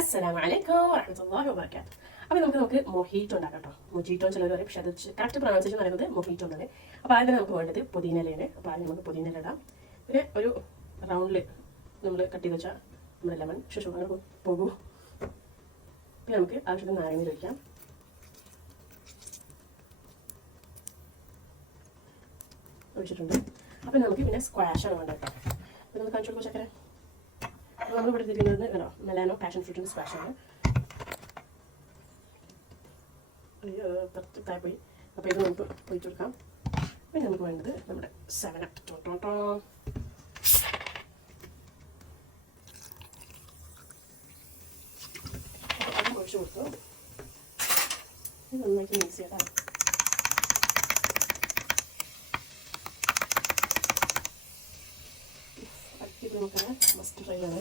അസ്സലാമലൈക്കും വറഹ്മത്തുള്ളാഹി വബറകാതുഹു. അപ്പോൾ നമുക്ക് മൊഹീറ്റോ ഉണ്ടാക്കാം കേട്ടോ. മൊജീറ്റോ ചിലർ പറയും, പക്ഷേ അത് കറക്റ്റ് പ്രൊനൗൺസിയേഷൻ പറയുന്നത് മൊഹീറ്റോ എന്നാണ്. അപ്പോൾ ആദ്യം നമുക്ക് വേണ്ടത് പുതിനയിലയാണ്. അപ്പോൾ ആദ്യം നമുക്ക് പുതിനയില ഇടാം. പിന്നെ ഒരു റൗണ്ടിൽ നമ്മൾ കട്ട് ചെയ്ത് വെച്ചാൽ നമ്മുടെ ലെമൺ ശുശു അങ്ങനെ പോകും. പിന്നെ നമുക്ക് ആവശ്യത്തിന് നാരങ്ങ ഒഴിക്കാം. ഒഴിച്ചിട്ടുണ്ട്. അപ്പോൾ നമുക്ക് പിന്നെ സ്ക്വാഷാണ് വേണ്ടത് കേട്ടോ. അപ്പോൾ നമുക്ക് കാണിച്ചു കൊടുക്കും ചക്കര. അപ്പോൾ നമ്മൾ ഇവിടെ തിരിക്കുന്നത് വേണോ മെലാനോ പാഷൻ ഫ്രൂട്ടിൻ്റെ സ്ക്വാഷാണ്. താഴെ പോയി. അപ്പോൾ ഇത് നമുക്ക് ഒഴിച്ചു കൊടുക്കാം. പിന്നെ നമുക്ക് വേണ്ടത് നമ്മുടെ 7up അതും ഒഴിച്ചു കൊടുത്തു. ഇത് നന്നായിട്ട് മിക്സ് ചെയ്താൽ അടിപൊളി നമുക്ക് മസ്റ്റ് ട്രൈ ആണ്.